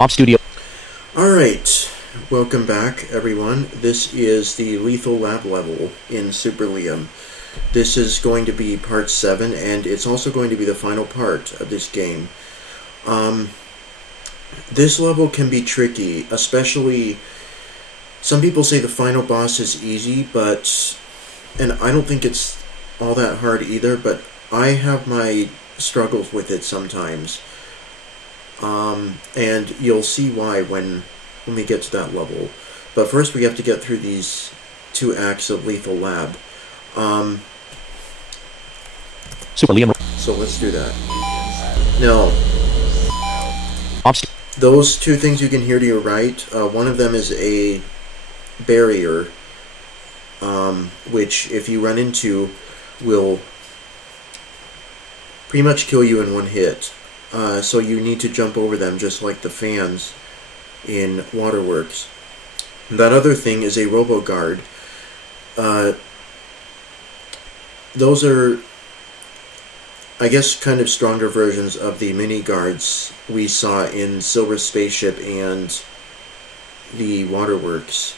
Op Studio. Alright, welcome back everyone. This is the Lethal Lab level in Super Liam. This is going to be part 7, and it's also going to be the final part of this game. This level can be tricky, especially, some people say the final boss is easy, and I don't think it's all that hard either, but I have my struggles with it sometimes. And you'll see why when we get to that level. But first we have to get through these 2 acts of Lethal Lab. Super Liam. So let's do that. Now, Op those 2 things you can hear to your right, one of them is a barrier, which if you run into will pretty much kill you in one hit. So you need to jump over them just like the fans in Waterworks. That other thing is a Robo-Guard. Those are, I guess, kind of stronger versions of the mini-guards we saw in Silver Spaceship and the Waterworks.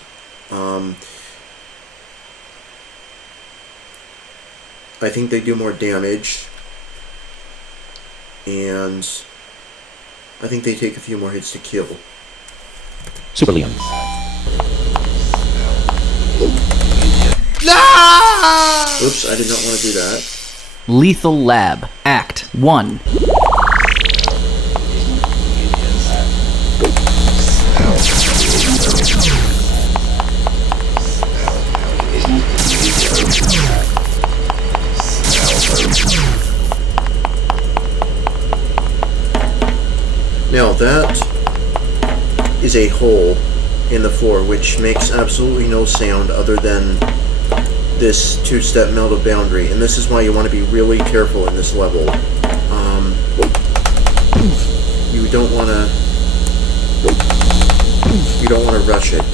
I think they do more damage, and I think they take a few more hits to kill. Super Liam. Oops, I did not want to do that. Lethal Lab, Act 1. Now that is a hole in the floor which makes absolutely no sound other than this 2-step melted boundary, and this is why you want to be really careful in this level. You don't want to rush it.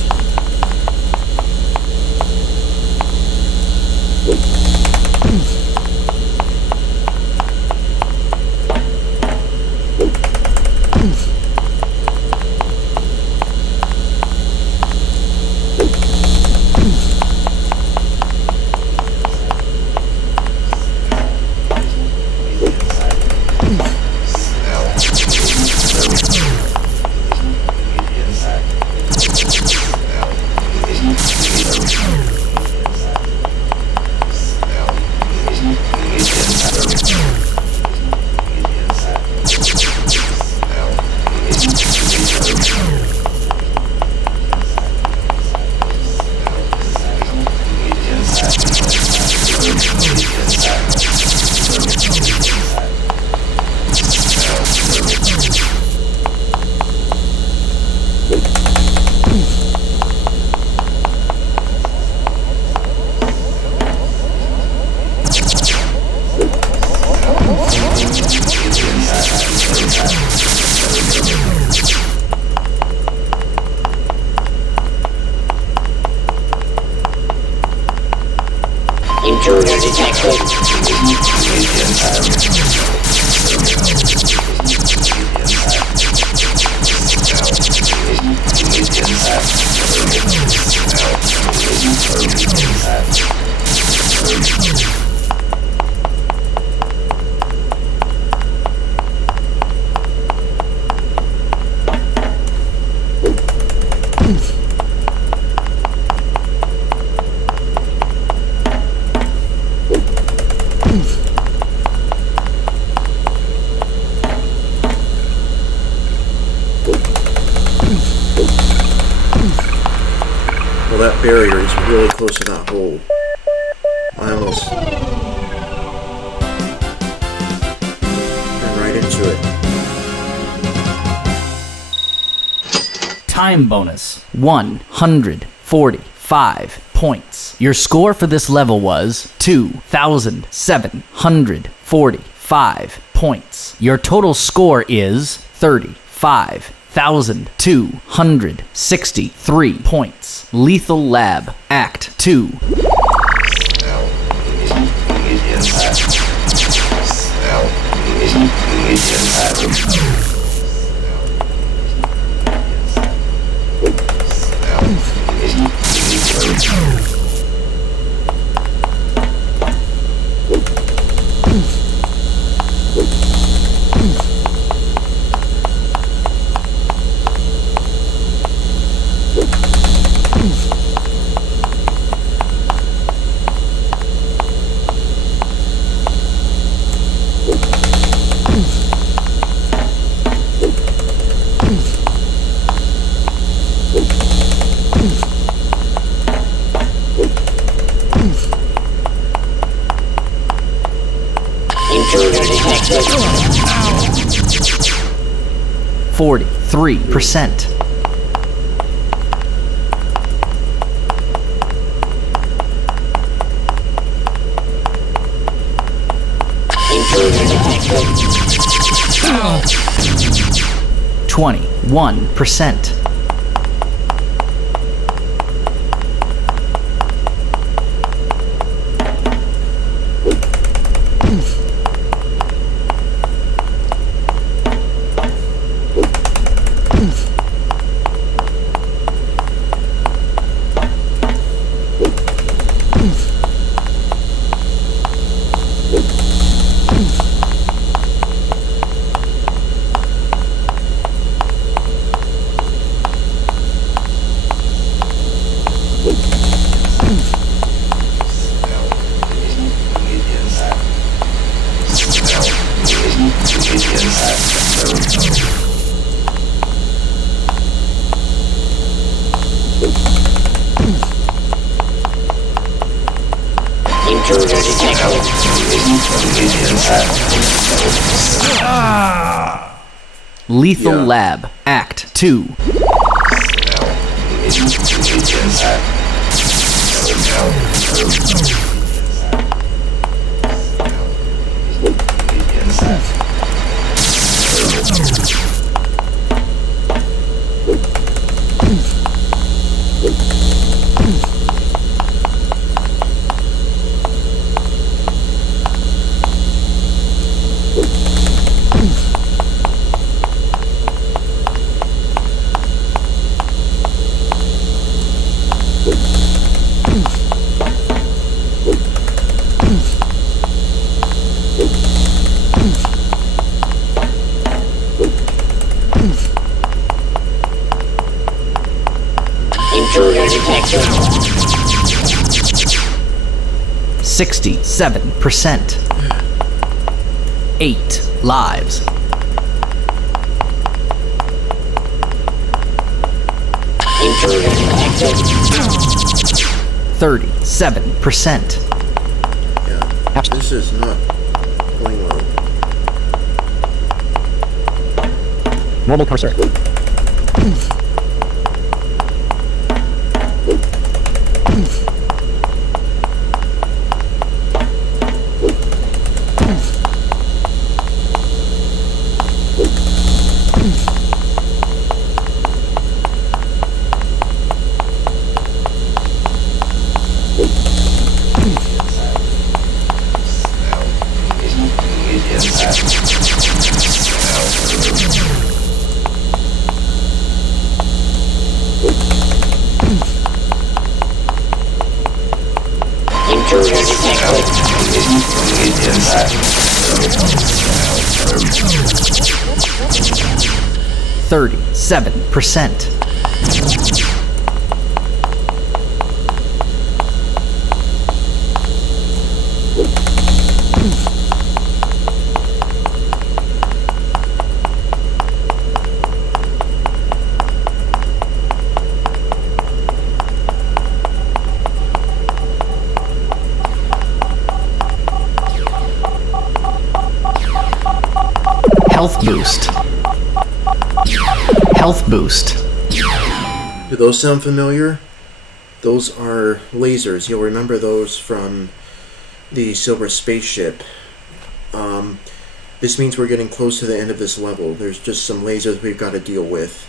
Intruder detected. Well, that barrier is really close to that hole. I almost ran right into it. Time bonus, 145 points. Your score for this level was 2,745 points. Your total score is 35,263 points. Lethal Lab, Act 2. 43%. Intruder detected. 21%. Intruder detected. Lethal Yeah. Lab, Act 2. Intruder detected. 67%. 8 lives. Intruder detected. 37%. Yeah. This is not going well. Normal cursor. Intruder detected. 37%. Health boost. Health boost. Do those sound familiar? Those are lasers. You'll remember those from the Silver Spaceship. This means we're getting close to the end of this level. There's just some lasers we've got to deal with.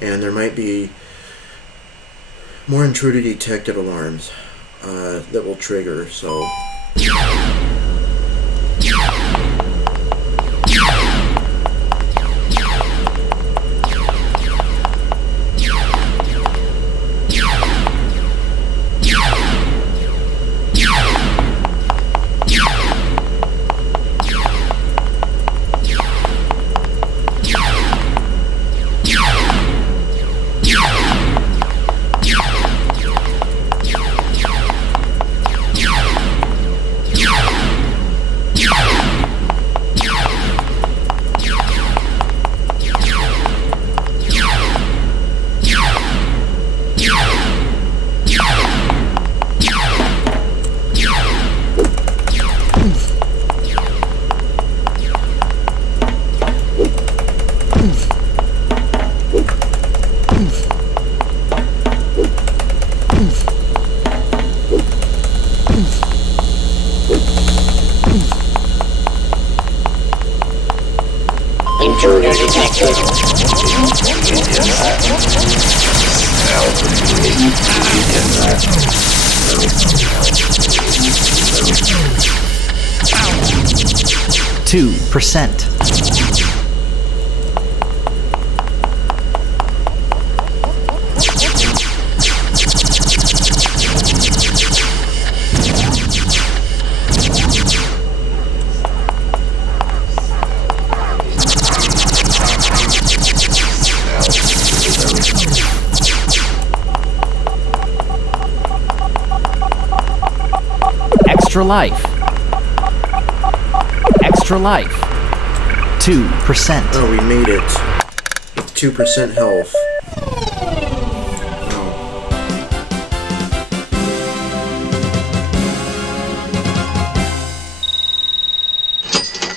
And there might be more intruder detected alarms that will trigger, so... Intruder detected. 2%. Extra life. Extra life. 2%. Oh, we made it. With 2% health.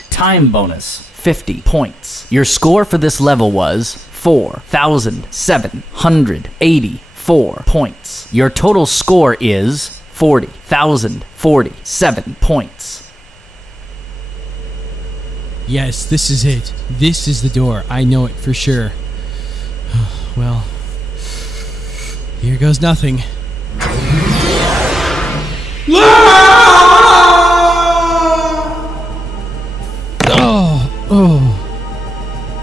Time bonus, 50 points. Your score for this level was 4,784 points. Your total score is 40,047 points. Yes, this is it. This is the door. I know it for sure. Well, here goes nothing. Oh.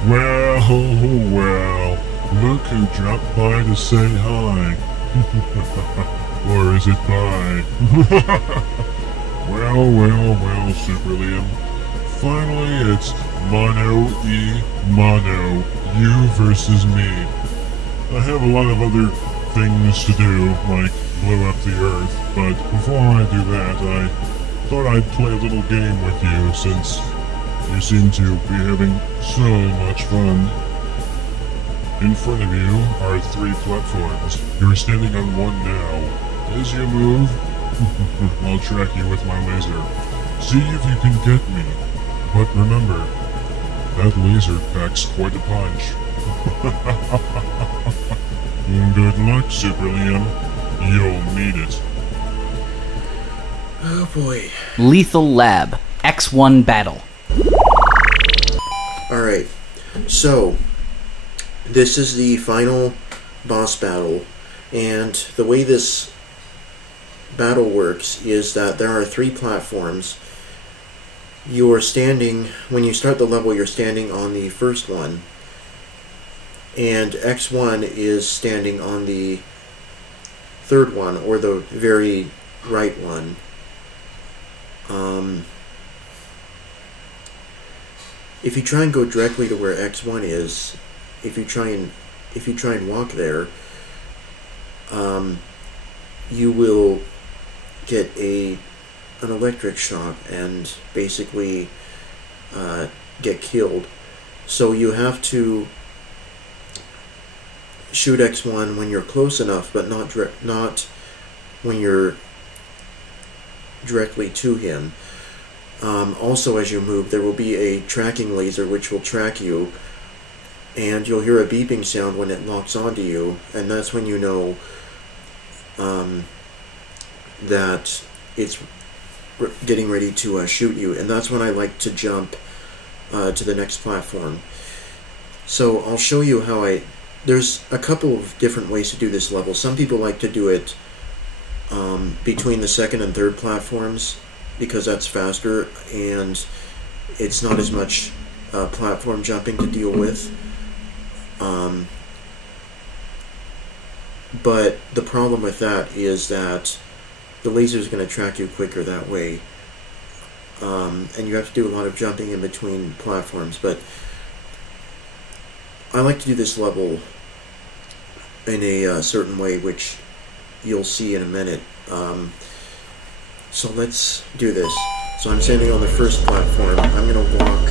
Well, look who dropped by to say hi. Or is it bye? Well, Super Liam. Finally, it's mono e mono, you versus me. I have a lot of other things to do, like blow up the Earth, but before I do that, I thought I'd play a little game with you since you seem to be having so much fun. In front of you are 3 platforms. You're standing on one now. As you move, I'll track you with my laser. See if you can get me. But remember, that laser packs quite a punch. Good luck, Super Liam. You'll need it. Oh boy. Lethal Lab, X1 battle. Alright, so this is the final boss battle, and the way this battle works is that there are 3 platforms. You're standing, when you start the level, you're standing on the first one, and X1 is standing on the third one, or the very right one. If you try and go directly to where X1 is, if you try and walk there, you will get an electric shock and basically get killed. So you have to shoot X1 when you're close enough, but not when you're directly to him. Also, as you move, there will be a tracking laser which will track you, and you'll hear a beeping sound when it locks onto you, and that's when you know that it's getting ready to shoot you, and that's when I like to jump to the next platform. So I'll show you how there's a couple of different ways to do this level. Some people like to do it between the second and third platforms, because that's faster and it's not as much platform jumping to deal with. But the problem with that is that the laser is going to track you quicker that way, and you have to do a lot of jumping in between platforms. But I like to do this level in a certain way, which you'll see in a minute. So let's do this. So I'm standing on the first platform. I'm going to walk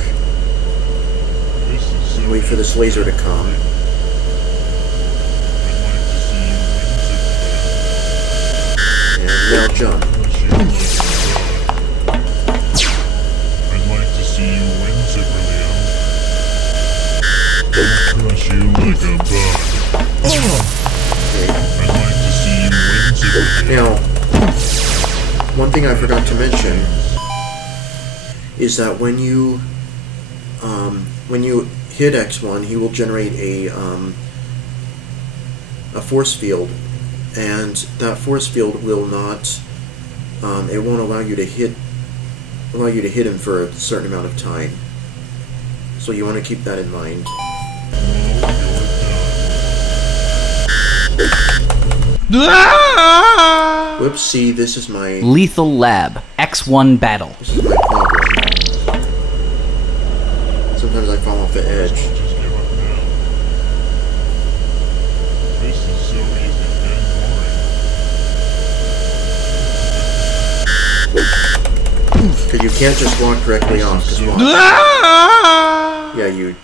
and wait for this laser to come. And now jump. I'd like to see you win, Super Liam. Crush you like a bug. Now, one thing I forgot to mention is that when you hit X1, he will generate a force field, and that force field will not it won't allow you to hit him for a certain amount of time. So you want to keep that in mind. Whoops, see, this is my Lethal Lab X1 battle. This is my problem. Sometimes I fall off the edge. Just give up now. This is so easy and boring. Because you can't just walk directly off. Cause watch. Yeah, you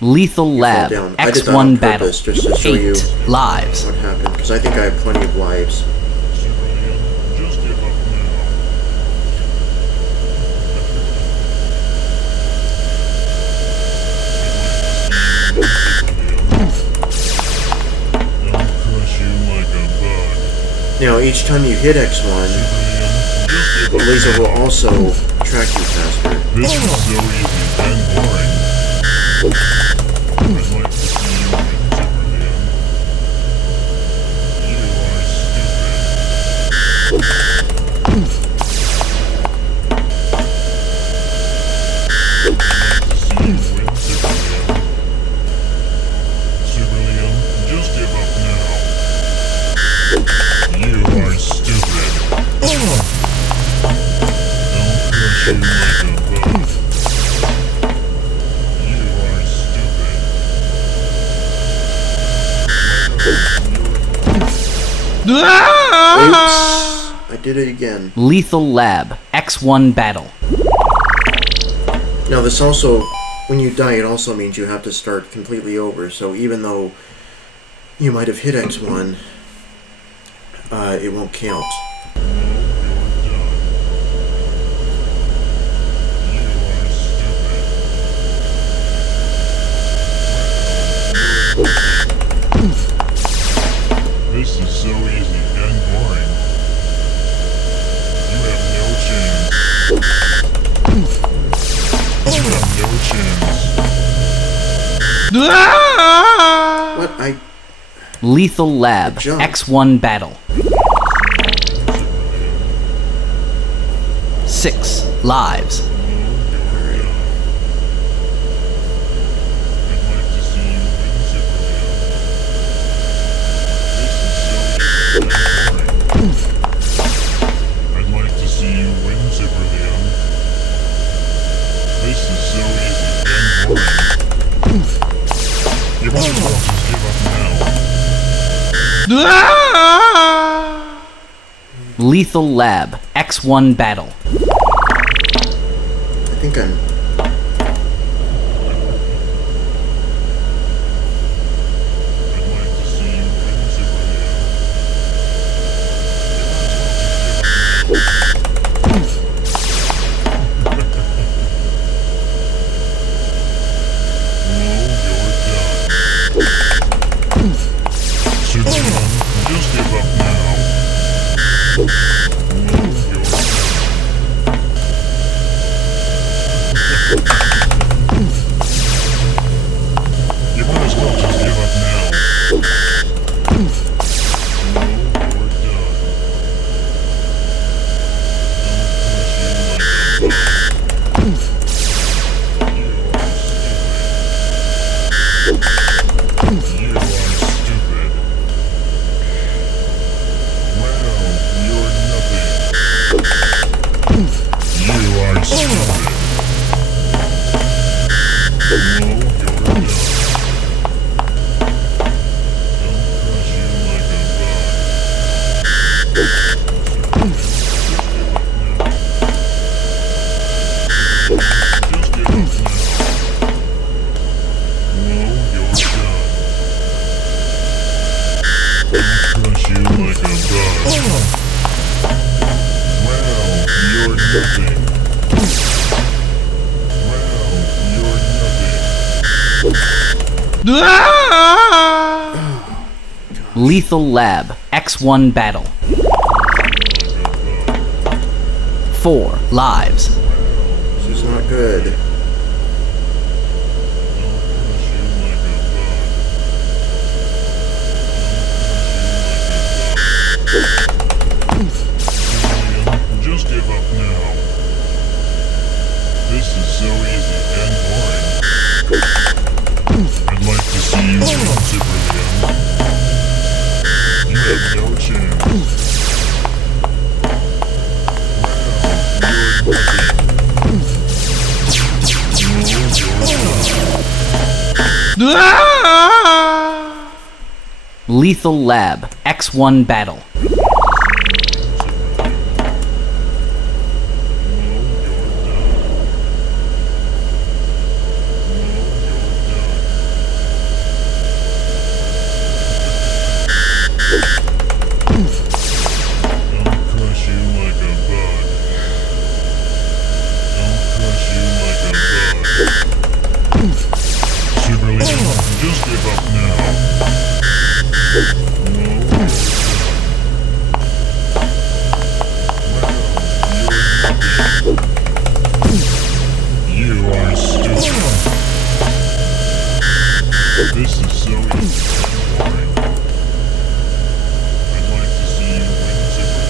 Lethal Lab down. I did that on X1 battle. purpose, just to show 8 you lives. what happened. Because I think I have plenty of lives. Superman, just give up now. I'll crush you like a bug. Now, each time you hit X1, Superman, just give the up laser now. will also track you faster. This is so easy and boring. I'd like to see you win, Superman. You are stupid. Just give up now. You are stupid. I'll crush you like a bug. You are stupid. Oops! I did it again. Lethal Lab X1 battle. Now, this also, when you die, it also means you have to start completely over. So even though you might have hit X1, it won't count. This is so easy and boring. You have no chance. You have no chance. What? Lethal Lab Good job. X1 battle. 6 lives. I'd like to see you win, Superman. I'd like to see you win, Superman. This is so easy and boring. You might as well just give up now. Lethal Lab X1 battle. I think I'm... I'd like to see you win, Superman. Superman, just give up now. No, you're done. You might as well just give up now. No, you're done. You are stupid. Wow, you're nothing. You are stupid. No, you're done. I'll crush you like a bug. Just give up now. No, you're done. I'll crush you like a bug. Wow, you're nothing. Wow, you're nothing. Lethal Lab X1 battle. 4 lives. This is not good. Just give up now. This is so easy and boring. I'd like to see you win, Super Liam. You have no chance. Lethal Lab X1 battle. Just give up now. You are stupid. This is so easy and boring. I'd like to see you win, Super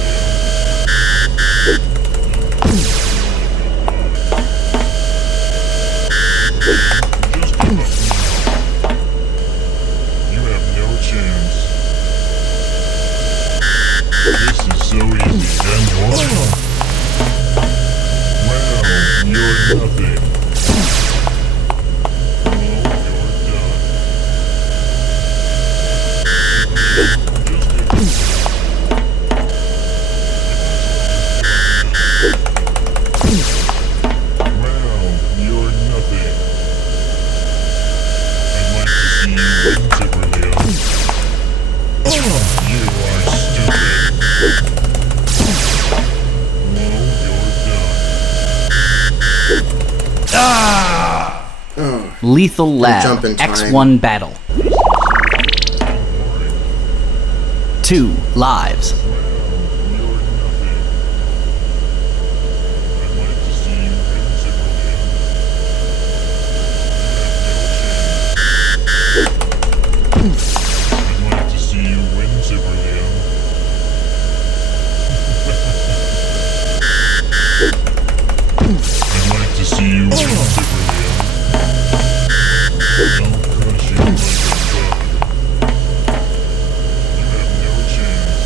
Just give up now. You have no chance. This is so easy and boring. Well, you're nothing. Well, you're done. Just give up. Well, you're nothing. I'd like to see you win, Super Liam. You are stupid. Well, you're done. Lethal Lab jump in time. X1 battle. 2 lives. You're nothing. I'd like to see you win, Super Liam. I'd like to see you win, Super Liam. I'd like to see you win, Super Liam. Don't crush you like a bug. You have no chance.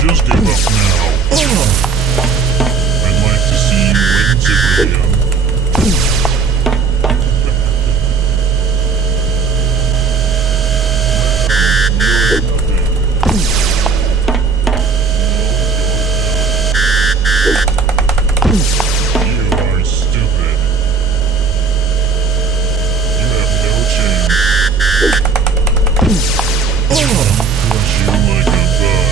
Just give up now. I'd like to see you win, Super Liam. You're nothing. You are stupid. You have no chance. I'll crush you like a bug.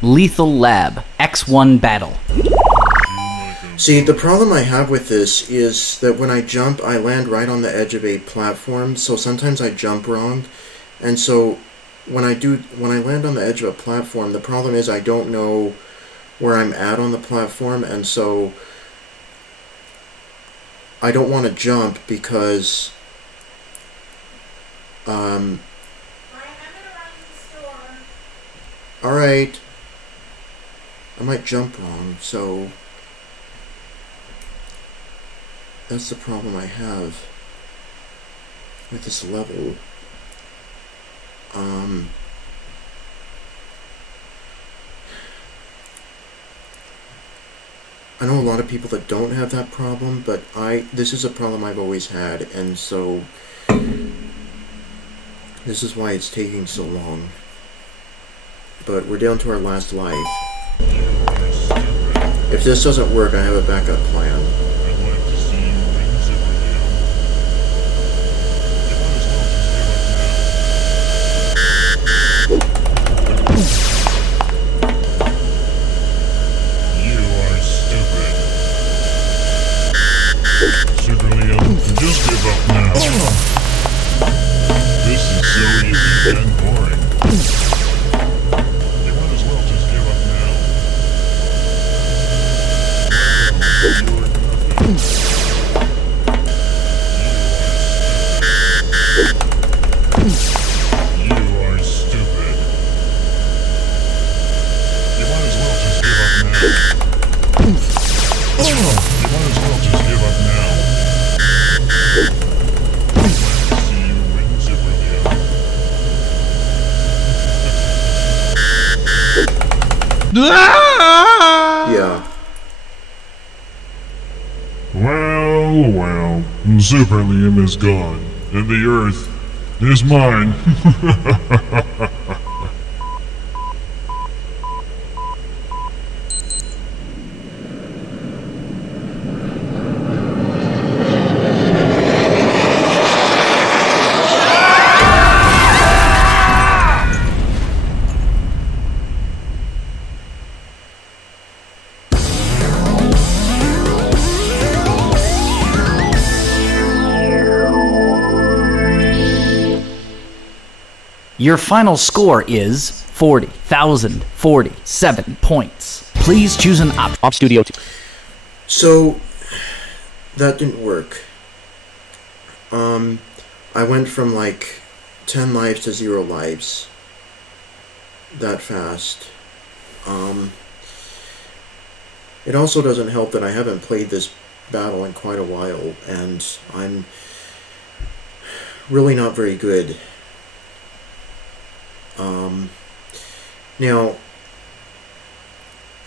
Lethal Lab X1 battle. See, the problem I have with this is that when I jump, I land right on the edge of a platform, so sometimes I jump wrong. And so when I land on the edge of a platform, the problem is I don't know where I'm at on the platform, and so I don't want to jump because alright, I might jump wrong, so that's the problem I have with this level. I know a lot of people that don't have that problem, but this is a problem I've always had, and so this is why it's taking so long. But we're down to our last life. If this doesn't work, I have a backup plan. I'd like to see you win, Super Liam. You might as well just give up now. You are stupid. Super Liam, just give up now. This is so easy and boring. You might as well just give up now. You are nothing. You are stupid. You might as well just give up now. You might as well just give up now. I'd like to see you win, Super Liam. Yeah. Well, Super Liam is gone, and the Earth is mine. Your final score is 40,047 points. Please choose an option. Op Studio 2. So, that didn't work. I went from like 10 lives to 0 lives that fast. It also doesn't help that I haven't played this battle in quite a while, and I'm really not very good. Now,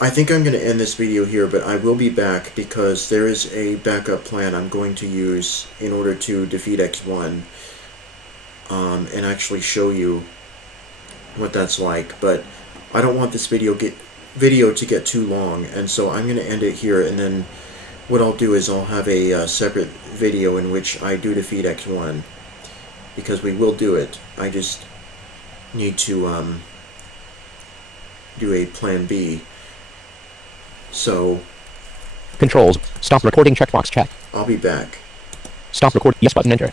I think I'm going to end this video here, but I will be back because there is a backup plan I'm going to use in order to defeat X1, and actually show you what that's like. But I don't want this video to get too long, and so I'm going to end it here, and then what I'll do is I'll have a separate video in which I do defeat X1, because we will do it. I just need to do a plan B. So Controls. Stop recording checkbox check. I'll be back. Stop record. Yes button enter.